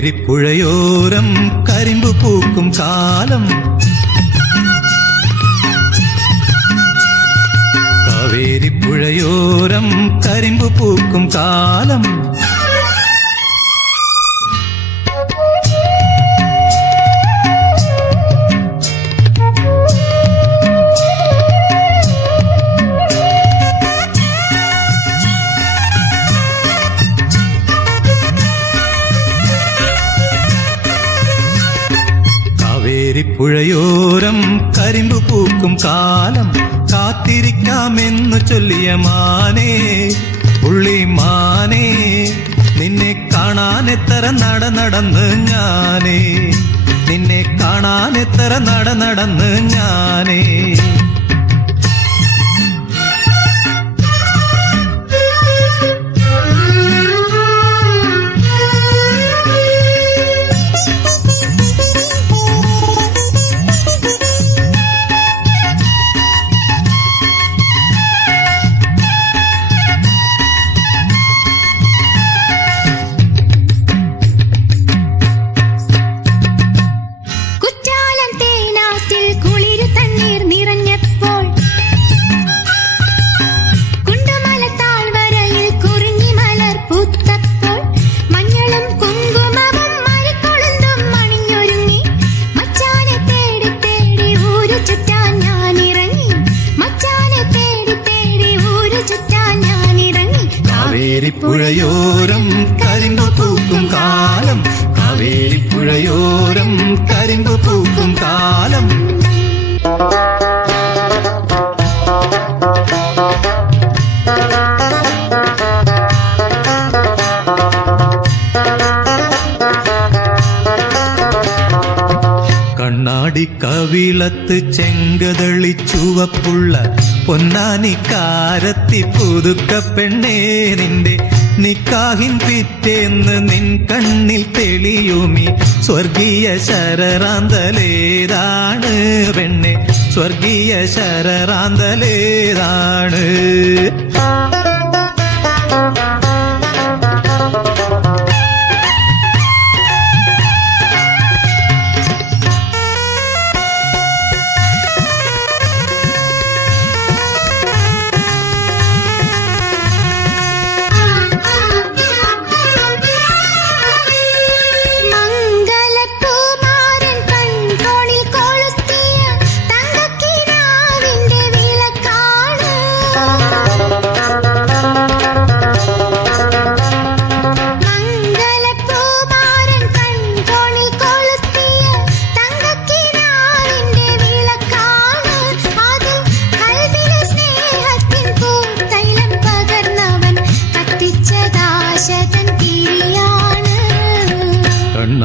കാവേരിപ്പുഴയോരം കരിമ്പ് പൂക്കും കാലം, കാവേരിപ്പുഴയോരം കരിമ്പ് പൂക്കും കാലം. കാവേരിപ്പുഴയോരം കരിമ്പ് പൂക്കും കാലം, കാത്തിരിക്കാമെന്നു ചൊല്ലിയ മാനേ പുള്ളിമാനേ, നിന്നെ കാണാൻ എത്ര നടന്ന് ഞാനേ, നിന്നെ കാണാൻ എത്ര നടന്ന് ഞാനേ. കാവേരിപ്പുഴയോരം കരിമ്പ് പൂക്കും കാലം, കാവേരിപ്പുഴയോരം കരിമ്പ് പൂക്കും കാലം. കണ്ണാടിക്കവിളത്ത് ചെങ്കതളി ചുവപ്പുള്ള പൊന്നാനിക്കാരത്തി പുതുക്ക പെണ്ണേ, നിന്റെ നിക്കാഹിൻ പിറ്റേന്ന് നിൻ കണ്ണിൽ തെളിയുമി സ്വർഗീയ ശരറാന്തലേതാണ് പെണ്ണെ, സ്വർഗീയ ശരറാന്തലേതാണ്.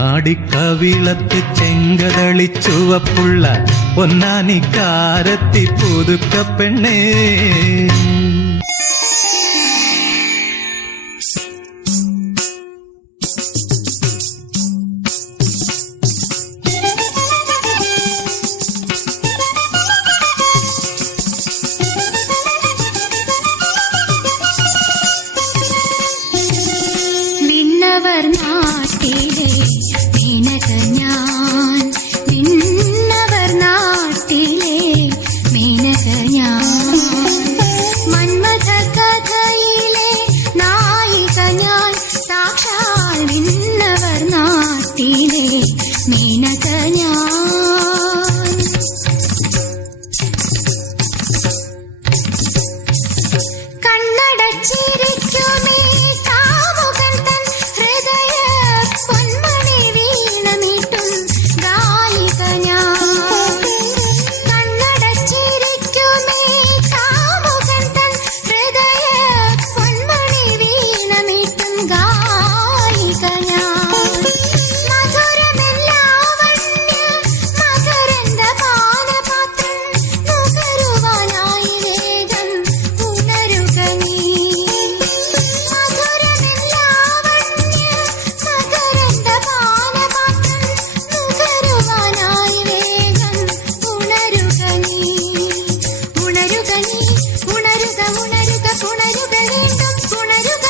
കണ്ണാടിക്കവിളത്ത് ചെങ്കതളി ചുവപ്പുള്ള പൊന്നാനിക്കാരത്തി പുതുക്ക പെണ്ണേ. വിണ്ണവർ നാട്ടിലെ മേനക ഞാൻ, വിണ്ണവർ നാട്ടിലെ മേനക ഞാൻ, മന്മഥ കഥയിലെ നായിക ഞാൻ, സാക്ഷാൽ വിണ്ണവർ നാട്ടിലെ മേനക ഞാൻ. കണ്ണടച്ചിരിക്കുമേ ഉണരുക